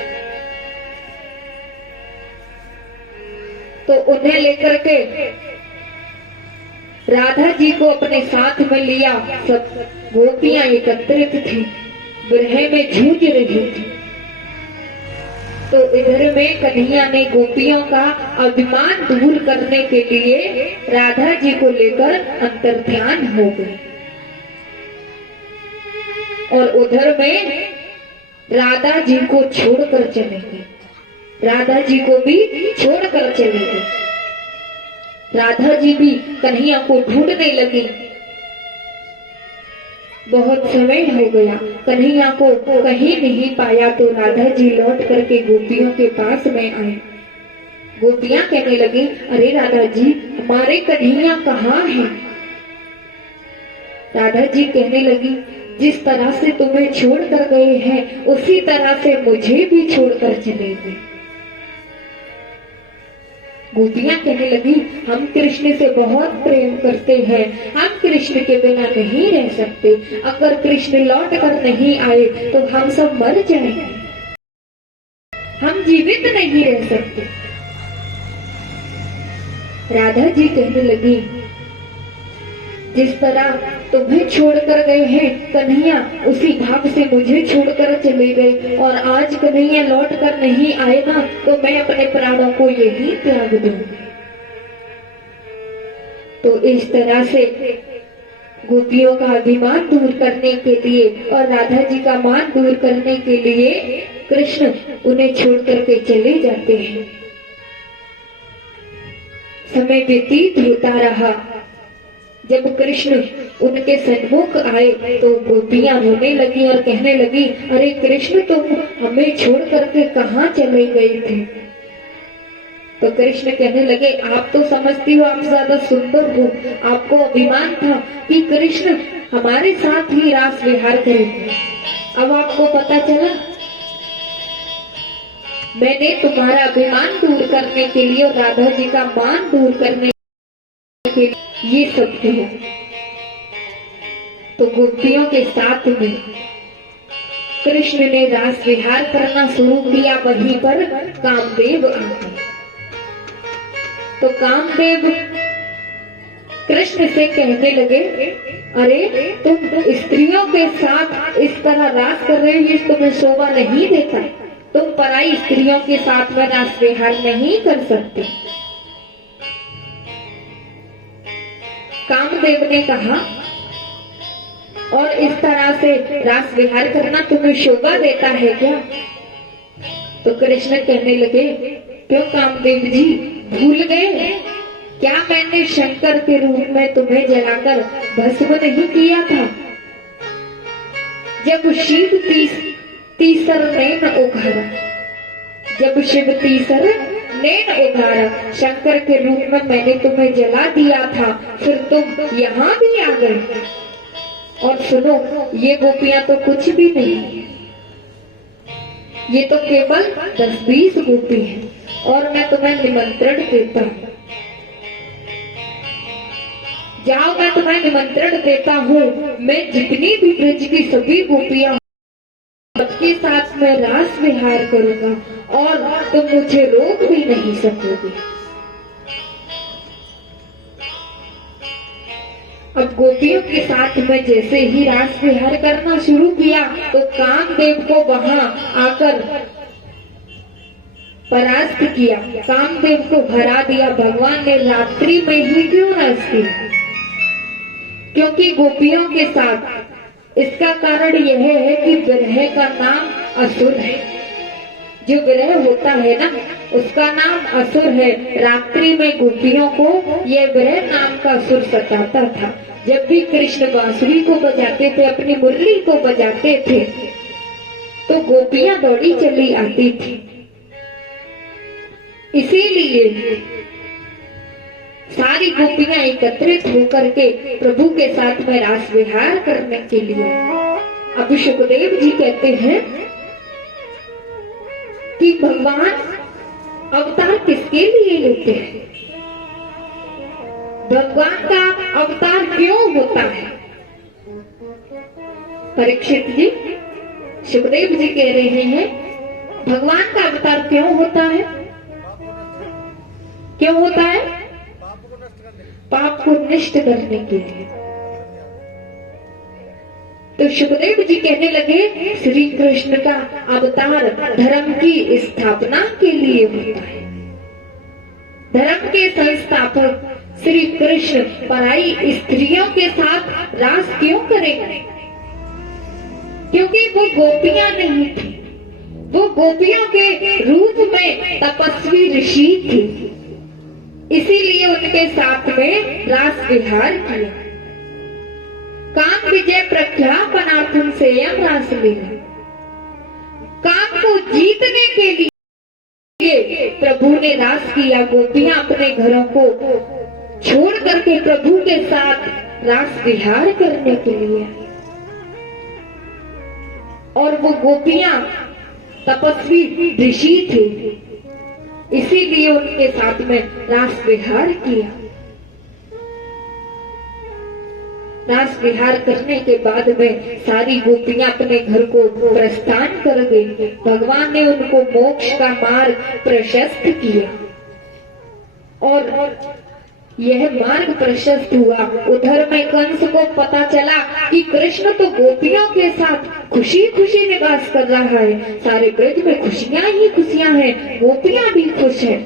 तो उन्हें लेकर के राधा जी को अपने साथ में लिया। सब गोपियां एकत्रित थी, विरह में जूझ रही थी। तो इधर में कन्हैया ने गोपियों का अभिमान दूर करने के लिए राधा जी को लेकर अंतर्ध्यान हो गए, और उधर में राधा जी को छोड़कर चले गए। राधा जी को भी छोड़कर चले गए। राधा जी भी कन्हैया को ढूंढने लगी। बहुत समय हो गया, कन्हैया को कहीं नहीं पाया, तो राधा जी लौट करके गोपियों के पास में आए। गोपियां कहने लगी, अरे राधा जी, हमारे कन्हैया कहाँ हैं? राधा जी कहने लगी, जिस तरह से तुम्हें छोड़कर गए हैं उसी तरह से मुझे भी छोड़कर चले गए। गोपियां कहने लगी, हम कृष्ण से बहुत प्रेम करते हैं, हम कृष्ण के बिना नहीं रह सकते। अगर कृष्ण लौट कर नहीं आए तो हम सब मर जाएंगे, हम जीवित नहीं रह सकते। राधा जी कहने लगी, जिस तरह तुम्हें छोड़कर गए हैं कन्हैया, उसी भाव से मुझे छोड़कर चले गए, और आज कन्हैया लौट कर नहीं आए ना तो मैं अपने प्राणों को यही त्याग दूंगी। तो इस तरह से गोपियों का अभिमान दूर करने के लिए और राधा जी का मान दूर करने के लिए कृष्ण उन्हें छोड़ करके चले जाते हैं। समय व्यतीत होता रहा। जब कृष्ण उनके सन्मुख आए तो गोपियां रोने लगी और कहने लगी, अरे कृष्ण, तुम हमें छोड़ करके कहाँ चले गए थे? तो कृष्ण कहने लगे, आप तो समझती हो आप ज्यादा सुंदर हो, आपको अभिमान था कि कृष्ण हमारे साथ ही रास विहार करेंगे। अब आपको पता चला, मैंने तुम्हारा अभिमान दूर करने के लिए और राधा जी का मान दूर करने के लिए ये सब किया। तो गोपियों के साथ में कृष्ण ने रास विहार करना शुरू किया। वहीं पर कामदेव आ गए। तो कामदेव कृष्ण से कहने लगे, अरे तुम स्त्रियों के साथ इस तरह रास कर रहे हो, ये तुम्हें शोभा नहीं देता। तुम पराई स्त्रियों के साथ में रास विहार नहीं कर सकते। कामदेव ने कहा, और इस तरह से रास विहार करना तुम्हें शोभा देता है क्या? तो कृष्ण कहने लगे, क्यों कामदेव जी, भूल गए क्या मैंने शंकर के रूप में तुम्हें जलाकर भस्म नहीं किया था? जब शिव तीसर नैन उघारा, जब शिव तीसर नैन उघारा, शंकर के रूप में मैंने तुम्हें जला दिया था, फिर तुम यहाँ भी आ गए। और सुनो, ये गोपियां तो कुछ भी नहीं है, ये तो केवल 10-20 गोपी हैं, और मैं तुम्हें निमंत्रण देता हूँ। जाओ, मैं तुम्हें निमंत्रण देता हूँ। मैं जितनी भी ब्रज की सभी गोपियां सबके साथ में रास विहार करूंगा, और तुम मुझे रोक भी नहीं सकोगे। अब गोपियों के साथ में जैसे ही रास विहार करना शुरू किया तो कामदेव को वहां आकर परास्त किया, कामदेव को हरा दिया। भगवान ने रात्रि में ही क्यों रास किया? क्योंकि गोपियों के साथ, इसका कारण यह है कि विरह का नाम असुर है। जो विरह होता है ना, उसका नाम असुर है। रात्रि में गोपियों को यह विरह नाम का असुर सताता था। जब भी कृष्ण बांसुरी को बजाते थे, अपनी मुरली को बजाते थे, तो गोपियां दौड़ी चली आती थी। इसीलिए सारी गोपियां एकत्रित होकर के प्रभु के साथ में रास विहार करने के लिए। अब सुखदेव जी कहते हैं कि भगवान अवतार किसके लिए लेते हैं? भगवान का अवतार क्यों होता है? परीक्षित जी, सुखदेव जी कह रहे हैं, भगवान का अवतार क्यों होता है? क्यों होता है? पाप को नष्ट करने के लिए। तो सुखदेव जी कहने लगे, श्री कृष्ण का अवतार धर्म की स्थापना के लिए होता है। धर्म के संस्थापक श्री कृष्ण पराई स्त्रियों के साथ रास क्यों करेंगे? क्योंकि वो गोपियां नहीं थी, वो गोपियों के रूप में तपस्वी ऋषि थे। इसीलिए उनके साथ में रास विहार किया। काम विजय प्रख्यापनार्थम से यम रास लीला। काम को जीतने के लिए प्रभु ने रास किया। गोपियां अपने घरों को छोड़ करके प्रभु के साथ रास विहार करने के लिए। और वो गोपियां तपस्वी ऋषि थे, इसीलिए उनके साथ में रास विहार किया। रास विहार करने के बाद में सारी गोपियां अपने घर को प्रस्थान कर गई। भगवान ने उनको मोक्ष का मार्ग प्रशस्त किया और यह मार्ग प्रशस्त हुआ। उधर में कंस को पता चला कि कृष्ण तो गोपियों के साथ खुशी खुशी निवास कर रहा है, सारे ब्रज में खुशियां ही खुशियां हैं, गोपियां भी खुश हैं।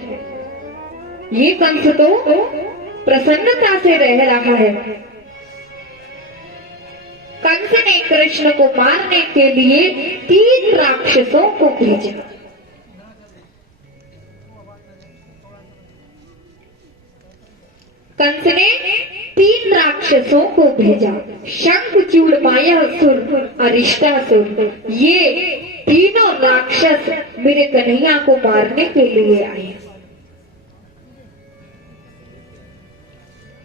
ये कंस तो प्रसन्नता से रह रहा है। कंस ने कृष्ण को मारने के लिए 3 राक्षसों को भेजा। कंस ने 3 राक्षसों को भेजा, शंखचूड़, मायासुर, अरिष्टासुर। ये तीनों राक्षस मेरे कन्हैया को मारने के लिए आए।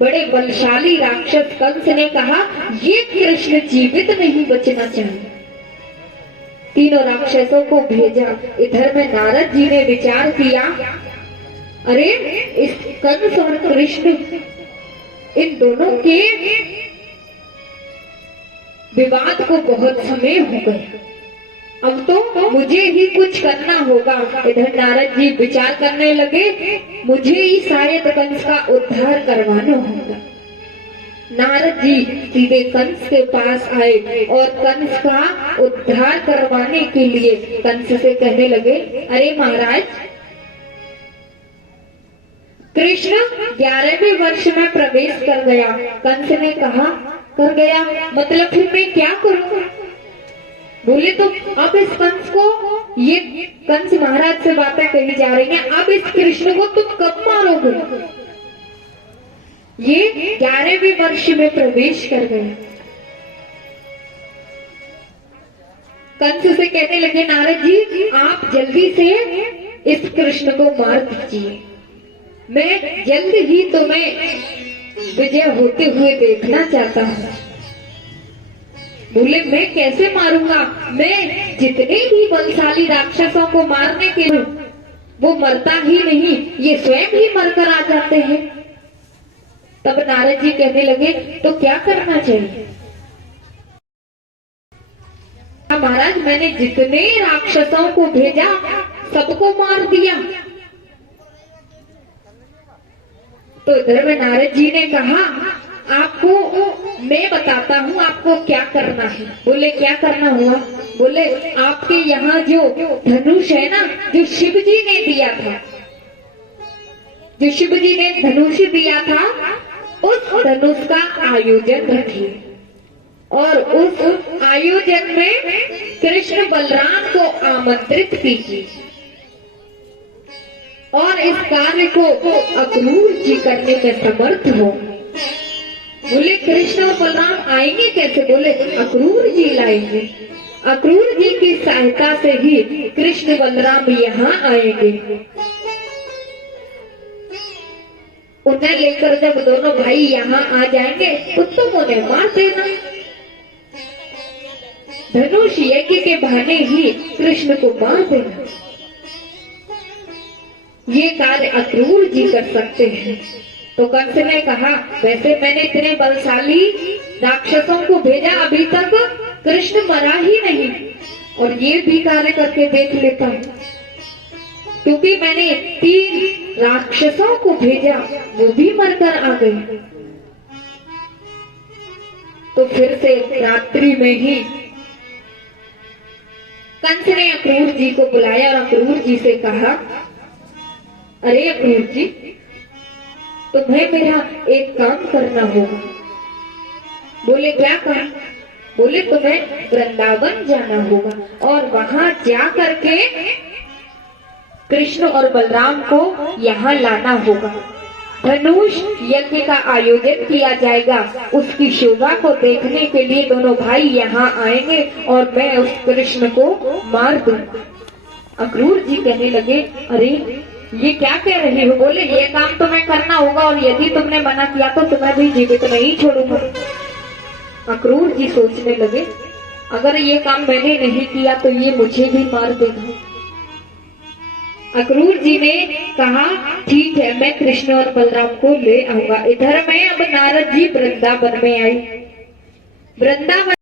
बड़े बलशाली राक्षस कंस ने कहा, ये कृष्ण जीवित नहीं बचना चाहिए। तीनों राक्षसों को भेजा। इधर में नारद जी ने विचार किया, अरे इस कंस और कृष्ण, इन दोनों के विवाद को बहुत समय हो गया, अब तो मुझे ही कुछ करना होगा। इधर नारद जी विचार करने लगे, मुझे ही शायद कंस का उद्धार करवाना होगा। नारद जी सीधे कंस के पास आए और कंस का उद्धार करवाने के लिए कंस से कहने लगे, अरे महाराज, कृष्ण 11वें वर्ष में प्रवेश कर गया। कंस ने कहा, कर गया मतलब फिर मैं क्या करूंगा? बोले तो अब इस कंस को, ये कंस महाराज से बातें कही जा रही हैं, अब इस कृष्ण को तुम कब मारोगे? ये 11वें वर्ष में प्रवेश कर गया। कंस से कहने लगे, नारद जी आप जल्दी से इस कृष्ण को मार दीजिए, मैं जल्द ही तुम्हें विजय होते हुए देखना चाहता हूँ। बोले मैं कैसे मारूंगा? मैं जितने भी बलशाली राक्षसों को मारने के लिए, वो मरता ही नहीं, ये स्वयं ही मरकर आ जाते हैं। तब नारद जी कहने लगे, तो क्या करना चाहिए? महाराज, मैंने जितने राक्षसों को भेजा सबको मार दिया। तो इधर में नारद जी ने कहा, आपको मैं बताता हूँ आपको क्या करना है। बोले क्या करना हुआ? बोले आपके यहाँ जो धनुष है ना, जो शिव जी ने दिया था, जो शिव जी ने धनुष दिया था, उस धनुष का आयोजन रखिए और उस आयोजन में कृष्ण बलराम को आमंत्रित कीजिए और इस कार्य को अक्रूर जी करने में समर्थ हो। बोले कृष्ण और बलराम आएंगे कैसे? बोले अक्रूर जी लाएंगे। अक्रूर जी की सहायता से ही कृष्ण बलराम यहाँ आएंगे। उन्हें लेकर जब दोनों भाई यहाँ आ जाएंगे तो तुम उन्हें मार देना। धनुष यज्ञ के बहाने ही कृष्ण को मार देना। ये कार्य अक्रूर जी कर सकते हैं। तो कंस ने कहा, वैसे मैंने इतने बलशाली राक्षसों को भेजा, अभी तक कृष्ण मरा ही नहीं, और ये भी कार्य करके देख लेता हूँ, क्योंकि मैंने 3 राक्षसों को भेजा, वो भी मरकर आ गए। तो फिर से रात्रि में ही कंस ने अक्रूर जी को बुलाया और अक्रूर जी से कहा, अरे अक्रूर जी, तुम्हें मेरा एक काम करना होगा। बोले क्या काम? बोले तुम्हें वृंदावन जाना होगा और वहां जा करके कृष्ण और बलराम को यहाँ लाना होगा। धनुष यज्ञ का आयोजन किया जाएगा, उसकी शोभा को देखने के लिए दोनों भाई यहाँ आएंगे और मैं उस कृष्ण को मार दूंगा। अक्रूर जी कहने लगे, अरे ये क्या कह रहे हो? बोले ये काम तुम्हें करना होगा और यदि तुमने मना किया तो तुम्हें भी जीवित नहीं छोड़ूंगा। अक्रूर जी सोचने लगे, अगर ये काम मैंने नहीं किया तो ये मुझे भी मार देगा। अक्रूर जी ने कहा ठीक है, मैं कृष्ण और बलराम को ले आऊंगा। इधर मैं अब नारद जी वृंदावन में आई। वृंदावन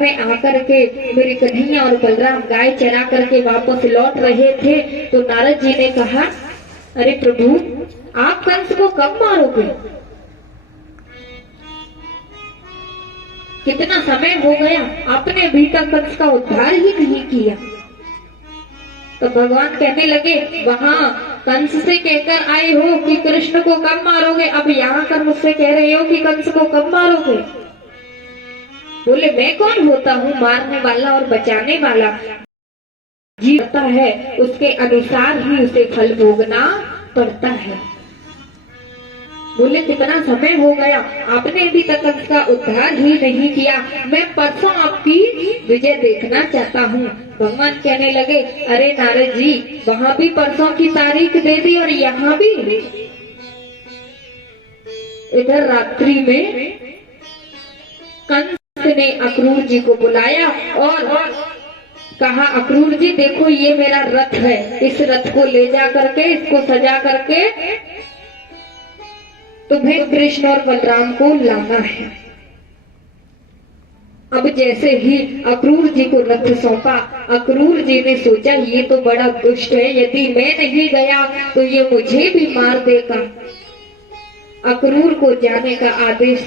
में आकर के मेरे कन्हैया और बलराम गाय चरा करके वापस लौट रहे थे तो नारद जी ने कहा, अरे प्रभु, आप कंस को कब मारोगे? कितना समय हो गया, आपने अभी तक कंस का उद्धार ही नहीं किया। तो भगवान कहने लगे, वहां कंस से कहकर आए हो कि कृष्ण को कब मारोगे, अब यहाँ कर मुझसे कह रहे हो कि कंस को कब मारोगे? बोले, मैं कौन होता हूँ मारने वाला और बचाने वाला? जीता है उसके अनुसार ही उसे फल भोगना पड़ता है। बोले, कितना समय हो गया, आपने अभी तक उसका उद्धार ही नहीं किया। मैं परसों आपकी विजय देखना चाहता हूँ। भगवान कहने लगे, अरे नारद जी, वहाँ भी परसों की तारीख दे दी और यहाँ भी। इधर रात्रि में कंस ने अक्रूर जी को बुलाया और कहा, अक्रूर जी देखो, ये मेरा रथ है, इस रथ को ले जा करके, इसको सजा करके तुम्हें कृष्ण और बलराम को लाना है। अब जैसे ही अक्रूर जी को रथ सौंपा, अक्रूर जी ने सोचा ये तो बड़ा दुष्ट है, यदि मैं नहीं गया तो ये मुझे भी मार देगा। अक्रूर को जाने का आदेश